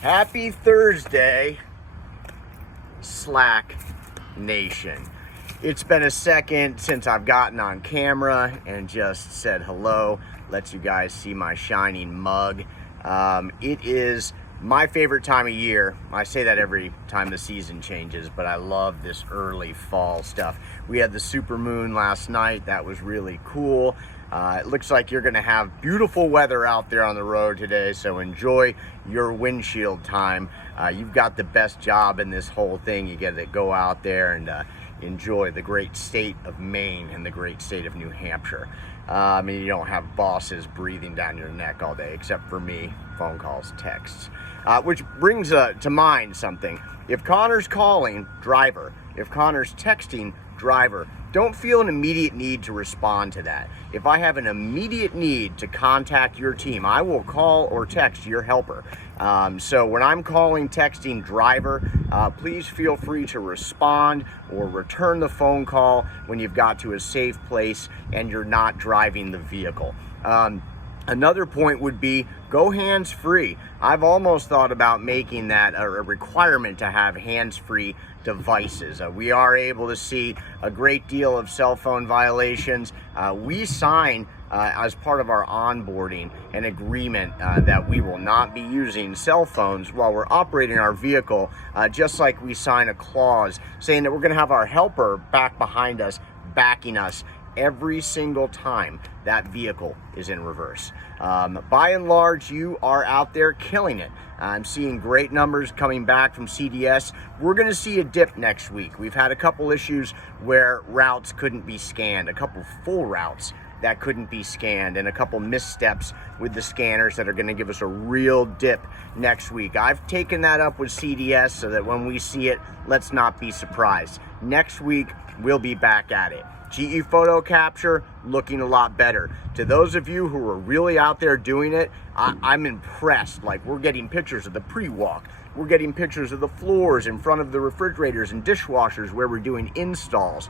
Happy Thursday, Slack Nation. It's been a second since I've gotten on camera and just said hello, let you guys see my shining mug. It is my favorite time of year. I say that every time the season changes, but I love this early fall stuff. We had the super moon last night. That was really cool. It looks like you're gonna have beautiful weather out there on the road today, so enjoy your windshield time. You've got the best job in this whole thing. You get to go out there and enjoy the great state of Maine and the great state of New Hampshire. And you don't have bosses breathing down your neck all day, except for me, phone calls, texts. Which brings to mind something. If Connor's calling, driver. If Connor's texting, driver. Don't feel an immediate need to respond to that. If I have an immediate need to contact your team, I will call or text your helper. So when I'm calling, texting, driver, please feel free to respond or return the phone call when you've got to a safe place and you're not driving the vehicle. Another point would be go hands-free. I've almost thought about making that a requirement to have hands-free devices. We are able to see a great deal of cell phone violations. We sign as part of our onboarding an agreement that we will not be using cell phones while we're operating our vehicle, just like we sign a clause saying that we're going to have our helper back behind us, backing us every single time that vehicle is in reverse. By and large, you are out there killing it. I'm seeing great numbers coming back from CDS. We're going to see a dip next week. We've had a couple issues where routes couldn't be scanned, a couple full routes that couldn't be scanned, and a couple missteps with the scanners that are going to give us a real dip next week. I've taken that up with CDS so that when we see it, let's not be surprised. Next week, we'll be back at it. GE photo capture looking a lot better. To those of you who are really out there doing it, I'm impressed. Like, we're getting pictures of the pre-walk. We're getting pictures of the floors in front of the refrigerators and dishwashers where we're doing installs.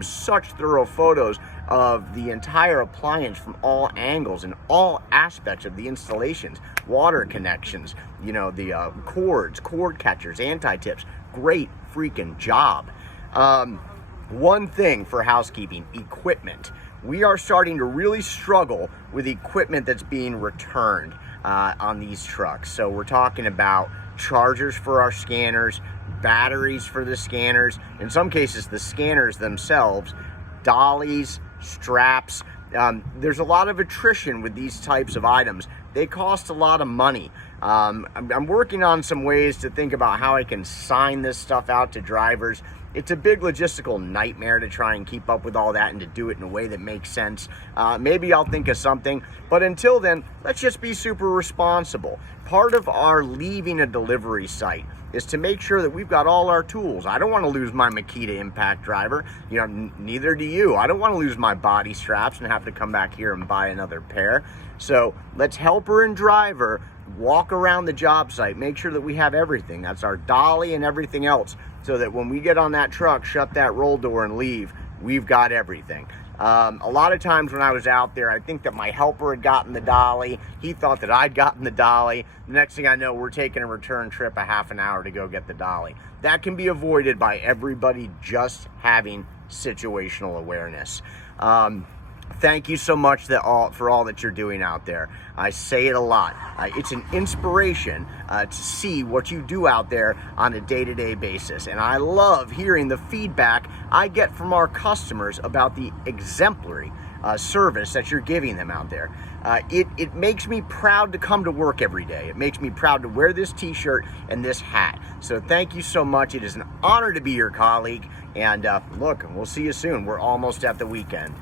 Such thorough photos of the entire appliance from all angles and all aspects of the installations. Water connections, you know, the cords, cord catchers, anti-tips. Great freaking job. One thing for housekeeping, equipment. We are starting to really struggle with equipment that's being returned on these trucks. So we're talking about chargers for our scanners, batteries for the scanners, in some cases the scanners themselves, dollies, straps. There's a lot of attrition with these types of items. They cost a lot of money. I'm working on some ways to think about how I can sign this stuff out to drivers. It's a big logistical nightmare to try and keep up with all that and to do it in a way that makes sense. Maybe I'll think of something, but until then, let's just be super responsible. Part of our leaving a delivery site is to make sure that we've got all our tools. I don't want to lose my Makita Impact driver. You know, neither do you. I don't want to lose my body straps and have to come back here and buy another pair. So let's helper and driver walk around the job site, make sure that we have everything. That's our dolly and everything else, so that when we get on that truck, shut that roll door and leave, we've got everything. A lot of times when I was out there, I think that my helper had gotten the dolly. He thought that I'd gotten the dolly. The next thing I know, we're taking a return trip a half an hour to go get the dolly. That can be avoided by everybody just having situational awareness. Thank you so much for all that you're doing out there. I say it a lot. It's an inspiration to see what you do out there on a day-to-day basis. And I love hearing the feedback I get from our customers about the exemplary service that you're giving them out there. It makes me proud to come to work every day. It makes me proud to wear this t-shirt and this hat. So thank you so much. It is an honor to be your colleague. And look, we'll see you soon. We're almost at the weekend.